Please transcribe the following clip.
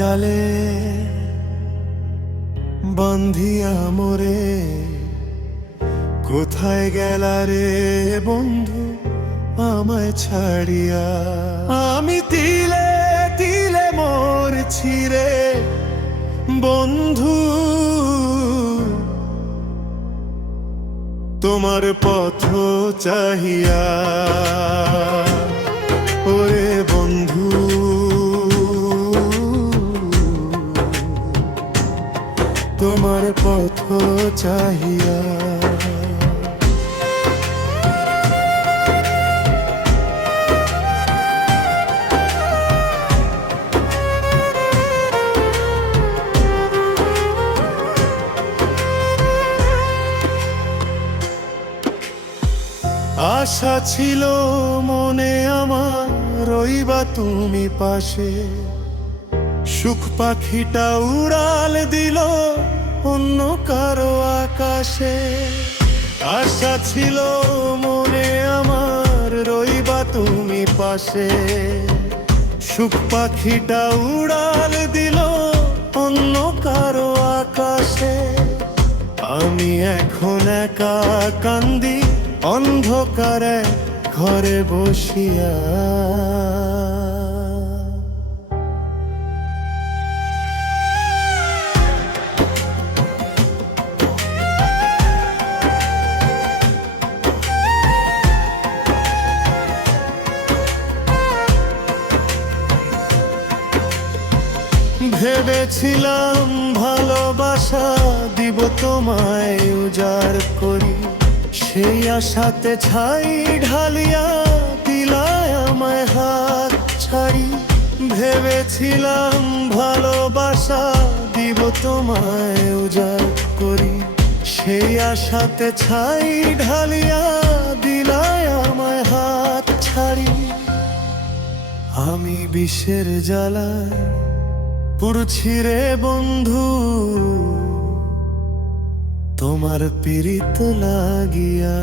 জালে বান্ধিয়া মোরে, কোথায় গেলা রে বন্ধু আমায় ছাড়িয়া? আমি তিলে তিলে মরছি রে বন্ধু, তোমার পথ চাহিয়া। ওরে বন্ধু, তোমার পথ চাহিয়া। আশা ছিল মনে আমার, রইবা তুমি পাশে। সুখ পাখিটা উড়াল দিল অন্য কারো আকাশে। আশা ছিল মনে আমার, রইবা তুমি পাশে। সুখ পাখিটা উড়াল দিল অন্য কারো আকাশে। আমি এখন একা কান্দি অন্ধকারে ঘরে বসিয়া। ভেবেছিলাম ভালোবাসা দিব তোমায় উজাড় করি, সেই আশাতে ছাই ঢালিয়া দিলায় আমায় হাত ছাড়ি। ভেবেছিলাম ভালোবাসা দিব তোমায় উজাড় করি, সেই আশাতে ছাই ঢালিয়া দিলায় আমায় হাত ছাড়ি। আমি বিষের জ্বালায় পুড়ছি রে বন্ধু, তোমার পীড়িত লাগিয়া।